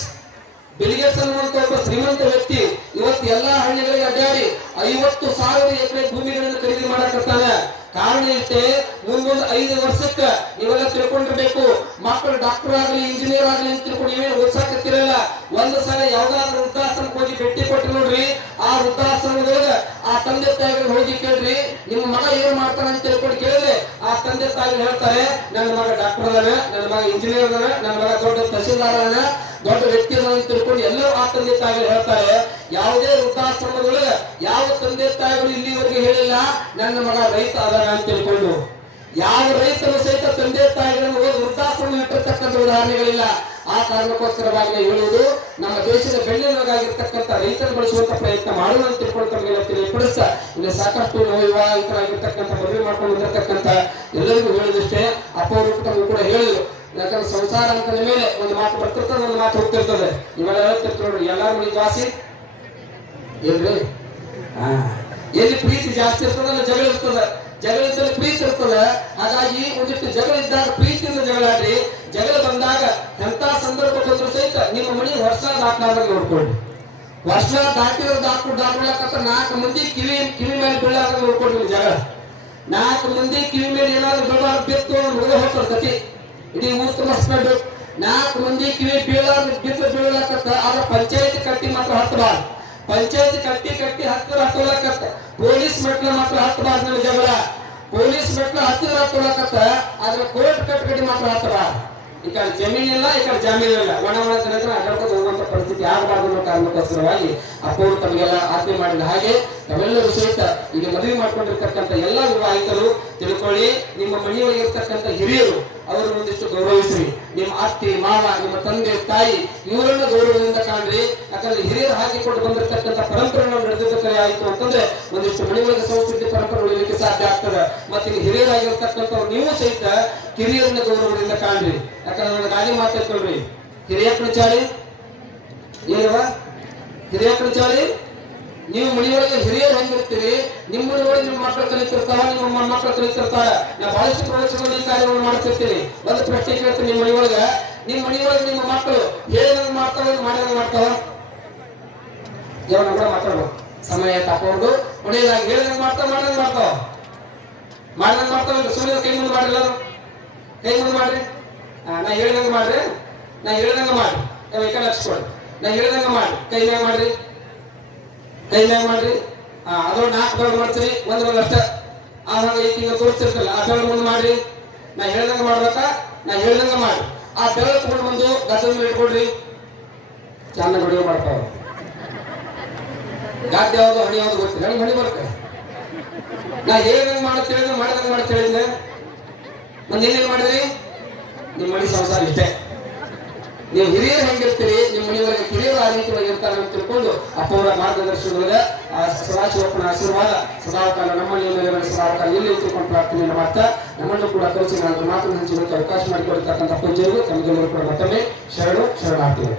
ಅನ್ನುವಂತ ಒಬ್ಬ ಶ್ರೀಮಂತ ವ್ಯಕ್ತಿ ಇವತ್ತು ಎಲ್ಲಾ ಹಳ್ಳಿಗಳಿಗೆ ಅಡ್ಡಾಡಿ 50,000 ಎಕರೆ ಭೂಮಿಗಳನ್ನು ಖರೀದಿ ಮಾಡಕತ್ತಾನೆ. ಕಾರಣ ಇಷ್ಟೇ, ಮುಂದೊಂದು 5 ವರ್ಷಕ್ಕ ನೀವೆಲ್ಲ ತಿಳ್ಕೊಂಡಿರ್ಬೇಕು, ಮಕ್ಕಳು ಡಾಕ್ಟರ್ ಆಗ್ಲಿ ಇಂಜಿನಿಯರ್ ಆಗ್ಲಿ ಅಂತ ತಿಳ್ಕೊಂಡು ನೀವೇನು ಓದ್ಸಾಕತ್ತಿರಲ್ಲ. ಒಂದು ಸಲ ಯಾವ್ದಾದ್ರು ವೃದ್ಧಾಶ್ರಮಕ್ಕೆ ಹೋಗಿ ಭೇಟಿ ಕೊಟ್ಟು ನೋಡ್ರಿ. ಆ ವೃದ್ಧಾಶ್ರಮದೊಳಗ ಆ ತಂದೆ ತಾಯಿಗಳು ಹೋಗಿ ಕೇಳ್ರಿ, ನಿಮ್ಮ ಮಗ ಏನ್ ಮಾಡ್ತಾನೆ ಅಂತ ತಿಳ್ಕೊಂಡು ಕೇಳಿದ್ರೆ ಆ ತಂದೆ ತಾಯಿಗಳು ಹೇಳ್ತಾರೆ, ನನ್ನ ಮಗ ಡಾಕ್ಟರ್ ಅದಾನ, ನನ್ನ ಮಗ ಇಂಜಿನಿಯರ್ ಅದಾನ, ನನ್ನ ಮಗ ದೊಡ್ಡ ತಹಸೀಲ್ದಾರ್ ಅದಾನ, ದೊಡ್ಡ ವ್ಯಕ್ತಿ ಅಂತ ತಿಳ್ಕೊಂಡು ಎಲ್ಲರೂ ಆ ತಂದೆ ತಾಯಿಗಳು ಹೇಳ್ತಾರೆ. ಯಾವುದೇ ವೃದ್ಧಾಶ್ರಮದೊಳಗ ಯಾವ ತಂದೆ ತಾಯಿಗಳು ಇಲ್ಲಿವರೆಗೆ ಹೇಳಿಲ್ಲ ನನ್ನ ಮಗ ರೈತ ಅದಾನ ಅಂತ ತಿಳ್ಕೊಂಡು. ಯಾವ ರೈತರು ಸಹಿತ ತಂದೆ ತಾಯಿಗಳನ್ನು ವೃದ್ಧಾಶ್ರಮ ಇಟ್ಟಿರ್ತಕ್ಕಂಥ ಉದಾಹರಣೆಗಳಿಲ್ಲ. ಆ ಕಾರಣಕ್ಕೋಸ್ಕರವಾಗಿ ಹೇಳುವುದು, ನಮ್ಮ ದೇಶದ ಬೆನ್ನೆಲುಬಾಗಿರ್ತಕ್ಕಂಥ ರೈತರು ಬಳಸುವಂತ ಪ್ರಯತ್ನ ಮಾಡೋಣ ಅಂತ ತಿಳ್ಕೊಂಡು ತಮಗೆಲ್ಲ ತಿಳಿಪಡಿಸ. ಇಲ್ಲಿ ಸಾಕಷ್ಟು ವಿವಾಹಿತರಾಗಿರ್ತಕ್ಕಂಥ ಮದುವೆ ಮಾಡ್ಕೊಂಡು ಬಂದಿರತಕ್ಕಂಥ ಎಲ್ಲರಿಗೂ ಹೇಳುದಷ್ಟೇ. ಅಪ್ಪ ಅವರು ತಮಗೂ ಕೂಡ ಹೇಳಿದ್ರು, ಯಾಕಂದ್ರೆ ಸಂಸಾರ ಅಂತ ಮೇಲೆ ಒಂದು ಮಾತು ಬರ್ತಿರ್ತದೆ, ಒಂದು ಮಾತು ಹೋಗ್ತಿರ್ತದೆ. ಇವೆಲ್ಲ ಹೇಳ್ತಿರ್ತ ನೋಡ್ರಿ, ಎಲ್ಲಾರು ಮನೆ ಜಾಸ್ತಿ ಏನ್ರಿ? ಎಲ್ಲಿ ಪ್ರೀತಿ ಜಾಸ್ತಿ ಇರ್ತದಲ್ಲ ಜಗಳ ಇರ್ತದ, ಜಗಳ ಇದ್ದಲ್ಲಿ ಪ್ರೀತಿ ಇರ್ತದ. ಹಾಗಾಗಿ ಒಂದಿಷ್ಟು ಜಗಳ ಇದ್ದಾಗ ಪ್ರೀತಿಯಿಂದ ಜಗಳಾಡ್ರಿ. ಜಗಳ ಬಂದಾಗ ಎಂತ ಸಂದರ್ಭ ಬಂದ್ರು ಸಹಿತ ನಿಮ್ಮ ಮನೆ ವರ್ಷ ದಾಟ್ಲಾರ್ದಾಗ ನೋಡ್ಕೊಳ್ರಿ. ವರ್ಷ ದಾಟಿರೋದು ದಾಟ್ಕೊಳಕತ್ತ 4 ಮಂದಿ ಕಿವಿ ಮೇಲೆ ಬೀಳಾರ್ದಾಗ ನೋಡ್ಕೊಳ್ರಿ. ಜಗಳ 4 ಮಂದಿ ಕಿವಿ ಮೇಲೆ ಏನಾದ್ರು ಬೀಳಾರ್ದು ಬಿತ್ತು ಮುಗಿದ ಹೋಗ್ತಾರೆ ಕತಿ. ಇಡೀ ಊರ್ ತುಂಬಿಸ್ಕೊಂಡು 4 ಮಂದಿ ಕಿವಿ ಬೀಳಕತ್ತ. ಆದ್ರೆ ಪಂಚಾಯತ್ ಕಟ್ಟಿ ಮಾತ್ರ ಹತ್ತಬಾರ್ದು. ಪಂಚಾಯತ್ ಕಟ್ಟಿ ಹತ್ತೊಳಕತ್ತ. ಪೊಲೀಸ್ ಮೆಟ್ಲ ಮಾತ್ರ ಹತ್ತಬಾರ್ದು. ನಮ್ಮ ಜಗಳ ಪೊಲೀಸ್ ಮೆಟ್ಲ ಹತ್ತೊಳಕತ್ತ. ಆದ್ರೆ ಕೋರ್ಟ್ ಕಟ್ಟಿ ಮಾತ್ರ ಹತ್ತಬಾರ್ದು. ಈ ಕಡೆ ಜಮೀನಿಲ್ಲ, ಈ ಕಡೆ ಜಾಮೀನಿಲ್ಲ, ಒಣ ಜನರ ಅಡ್ಡಾಡ್ಕೊಂಡು ಹೋಗುವಂತ ಪರಿಸ್ಥಿತಿ ಆಗಬಾರ್ದು ಅನ್ನೋ ಕಾರಣಕ್ಕೋಸ್ಕರವಾಗಿ ಅಪ್ಪವರು ತಮಗೆಲ್ಲ ಆಜ್ಞೆ ಮಾಡಿದ ಹಾಗೆ ತಾವೆಲ್ಲರೂ ಸಹಿತ ಈಗ ಮದುವೆ ಮಾಡ್ಕೊಂಡಿರ್ತಕ್ಕಂಥ ಎಲ್ಲ ವಿವಾಹಿತರು ತಿಳ್ಕೊಳ್ಳಿ, ನಿಮ್ಮ ಮನೆಯೊಳಗೆ ಇರ್ತಕ್ಕಂಥ ಹಿರಿಯರು ಅವರು ಒಂದಿಷ್ಟು ಗೌರವಿಸ್ರಿ. ನಿಮ್ಮ ಅತ್ತಿ ಮಾವ, ನಿಮ್ಮ ತಂದೆ ತಾಯಿ ಇವರನ್ನ ಗೌರವದಿಂದ ಕಾಣ್ರಿ. ಯಾಕಂದ್ರೆ ಹಿರಿಯರು ಹಾಕಿಕೊಂಡು ಬಂದಿರತಕ್ಕಂಥ ಪರಂಪರೆ ನಡೆದಿದ್ದಕ್ಕೆ ಆಯ್ತು ಅಂತಂದ್ರೆ ಒಂದಿಷ್ಟು ಮನೆಯೊಳಗೆ ಸಂಸ್ಕೃತಿ ಪರಂಪರೆ ಉಳಿಲಿಕ್ಕೆ ಸಾಧ್ಯ ಆಗ್ತದೆ. ಮತ್ತೆ ಹಿರಿಯರಾಗಿರ್ತಕ್ಕಂಥವ್ರು ನೀವು ಸಹಿತ ಕಿರಿಯರನ್ನ ಗೌರವದಿಂದ ಕಾಣ್ರಿ. ಯಾಕಂದ್ರೆ ನನ್ನ ಗಾಡಿ ಮಾತಾಡ್ಕೊಳ್ರಿ, ಹಿರಿಯಕ್ಕನ ಚಾಳಿ ಏನವ ಹಿರಿಯಕ್ಕನ ಚಾಳಿ. ನೀವು ಮನೆಯೊಳಗೆ ಹಿರಿಯರು ಹೆಂಗಿರ್ತೀರಿ, ನಿಮ್ಮ ಮನೆಯೊಳಗೆ ನಿಮ್ಮ ಮಕ್ಕಳು ಕಲಿತಿರ್ತಾವ, ನಿಮ್ಮ ಮೊಮ್ಮಕ್ಕಳು ಕಲಿತಿರ್ತಾರ. ನಾ ಬಹಳಷ್ಟು ಪ್ರದರ್ಶನದಲ್ಲಿ ಈ ಕಾರ್ಯವನ್ನು ಮಾಡ್ತಿರ್ತೀನಿ. ಒಂದು ಪ್ರಶ್ನೆ ಕೇಳ್ತೀನಿ, ನಿಮ್ಮ ಮನೆಯೊಳಗೆ ನಿಮ್ಮ ಮಕ್ಕಳು ಹೇಳಿದಂಗೆ ಮಾಡ್ತಾವ, ಮಾಡಿದಂಗೆ ಮಾಡ್ತಾವ? ಯಾವನ್ನ ಕೂಡ ಮಾತಾಡ್ಬೋದು, ಸಮಯ ತಪ್ಪವ್ರದು. ಒಳ್ಳೆಯದಾಗಿ ಹೇಳಿದಂಗೆ ಮಾಡ್ತಾವ, ಮಾಡಿದಂಗೆ ಮಾಡ್ತಾವ? ಮಾಡಿದಂಗೆ ಮಾಡ್ತಾವ. ಸುಮ್ಮನೆ ಕೈ ಮುಂದೆ ಮಾಡಿಲ್ಲ, ಕೈ ಮುಂದೆ ಮಾಡ್ರಿ. ನಾ ಹೇಳಿದಂಗೆ ಮಾಡ್ರಿ, ನಾ ಹೇಳಿದಂಗೆ ಮಾಡ್ರಿ. ಕೈ ಲಕ್ಷ ಕೊಡ್ರಿ. ನಾ ಹೇಳಿದಂಗೆ ಮಾಡ್ರಿ, ಕೈ ಮ್ಯಾಗ ಮಾಡ್ರಿ. ಕೈ ಮ್ಯಾಗ ಮಾಡ್ರಿ. ಅದ್ರೊಳಗೆ 4 ಬೆರಳು ಮಾಡ್ತೀರಿ, 1 ಬೆರಳು ಅಷ್ಟೇ. ಹಂಗೆ ಈಗ ತೋರಿಸ್ತಿರ್ತಲ್ಲ, ಆ ಬೆರಳು ಮುಂದೆ ಮಾಡ್ರಿ. ನಾ ಹೇಳ್ದಂಗೆ ಮಾಡ್ಬೇಕಾ? ನಾ ಹೇಳ್ದಂಗೆ ಮಾಡಿ. ಆ ಬೆರಳು ತಗೊಂಡು ಬಂದು ಗದ್ದಲ ಮೇಲೆ ಇಟ್ಕೊಡ್ರಿ. ಚೆನ್ನಾಗಿ ಹೊಡಿಯೋ ಮಾಡ್ತಾವ. ಗಾದ್ ಯಾವ್ದು ಹಣಿ ಯಾವ್ದು ಗೊತ್ತಿಲ್ಲ, ನಂಗೆ ಹಣಿ ಬರುತ್ತೆ. ನಾ ಹೇಳ್ದಂಗೆ ಮಾಡತ್ ಹೇಳಿದ್ರೆ ಮಾಡ್ದಂಗೆ ಮಾಡತ್ ಹೇಳಿದ್ರೆ ಒಂದು ಏನೇನು ಮಾಡಿದ್ರಿ? ನಿಮ್ಮ ಮನೆ ಸಂಸಾರ ಇಷ್ಟೇ. ನೀವು ಹಿರಿಯರು ಹೆಂಗಿರ್ತೀರಿ, ನಿಮ್ಮ ಮನೆಯೊಳಗೆ ಹಿರಿಯರು ಆ ರೀತಿ ಒಳಗೆ ಇರ್ತಾರೆ ಅಂತ ತಿಳ್ಕೊಂಡು ಅಪ್ಪವರ ಮಾರ್ಗದರ್ಶನದೊಳಗೆ ಆ ಸದಾಶಿವಪ್ಪನ ಆಶೀರ್ವಾದ ಸದಾಕಾಲ ನಮ್ಮಲ್ಲಿ ಮೇಲೆ ಸದಾಕಾಲ ಇಲ್ಲಿ ತಿಳ್ಕೊಂಡು ಪ್ರಾರ್ಥನೆಯನ್ನು ಮಾಡ್ತಾ ನಮ್ಮನ್ನು ಕೂಡ ಕಲಿಸಿ ನಾನು ಮಾತನ್ನು ಹಂಚಿಕೊಳ್ಳಕ್ಕೆ ಅವಕಾಶ ಮಾಡಿಕೊಡ್ತಕ್ಕಂಥ ಪೂಜ್ಯರು ತಮಗೆಲ್ಲರೂ ಕೂಡ ಮತ್ತೊಮ್ಮೆ ಶರಣಾರ್ಥಿಗಳು.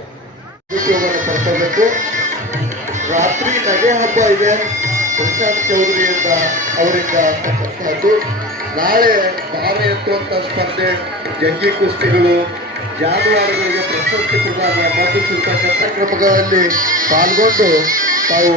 ಪಡ್ಕೋಬೇಕು. ರಾತ್ರಿ ನಗೆ ಹಬ್ಬ ಇದೆ ಪ್ರಶಾಂತ್ ಚೌಧರಿಯಿಂದ ಅವರಿಂದ ಅಂತಕ್ಕಂಥದ್ದು. ನಾಳೆ ಭಾರ ಎತ್ತುವಂಥ ಸ್ಪರ್ಧೆ, ಜಂಗಿ ಕುಸ್ತಿಗಳು, ಜಾನುವಾರುಗಳಿಗೆ ಪ್ರಶಸ್ತಿ ಪ್ರದಾನ ಮಾಡಿಸಿರ್ತಕ್ಕಂಥ ಕ್ರಮಗಳಲ್ಲಿ ಪಾಲ್ಗೊಂಡು ತಾವು